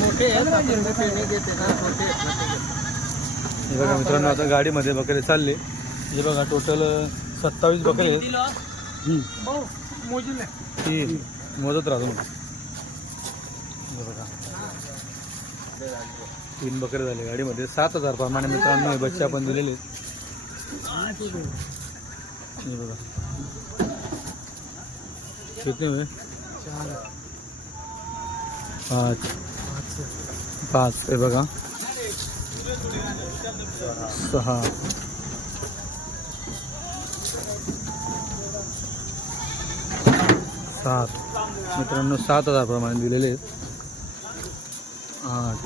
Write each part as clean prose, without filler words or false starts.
मोठे आहेत, आपण मोठे नाही देते ना, छोटे आहेत ना ते घेतो. हे बघा मित्रांनो, आता गाडीमध्ये बकरे चालले. हे बघा टोटल 27 बकरे आहेत. ही मोजत राहतो मग. हे बघा 3 बकरे झाले गाडीमध्ये. 7,000 प्रमाणे मित्रांनो हे बच्चे आपण दिलेले आहेत. हे बघा किती हुए? 5. हे बघा 6. 7 मित्रांनो 7,000 प्रमाणे दिलेले आहेत. 8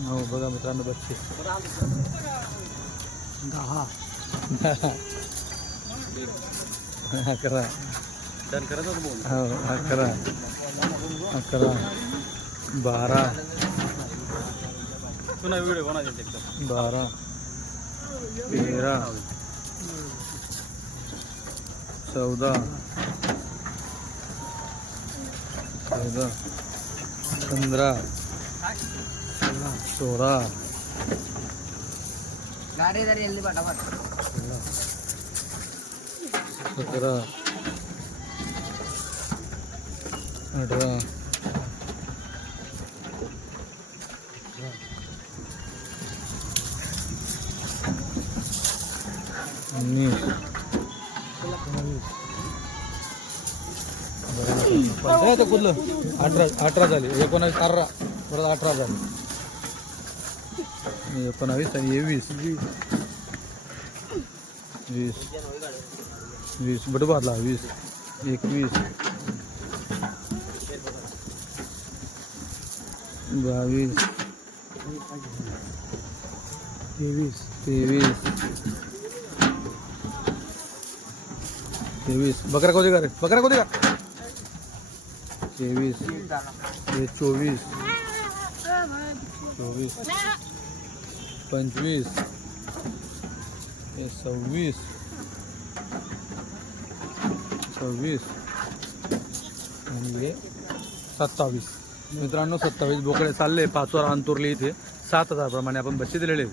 9 बघा मित्रांनो बच्चे. 10 11 हो 11 12 12 13 14 15 16 गाडी जरी जल्दी फटाफट 17 18 19 पंधरा कुठलं 18 झाले. 19 18 परत 18 झाले. 19 आणि 20 20 बट बादला 20 21 22 23 बकरा कोदी का रे? बकरा कोदी का? 23 हे 24 25 हे 26 आणि हे 27. मित्रांनो 27 बोकडे चालले. 5 वर अंतुरले इथे. 7,000 प्रमाणे आपण बच्चे दिलेले.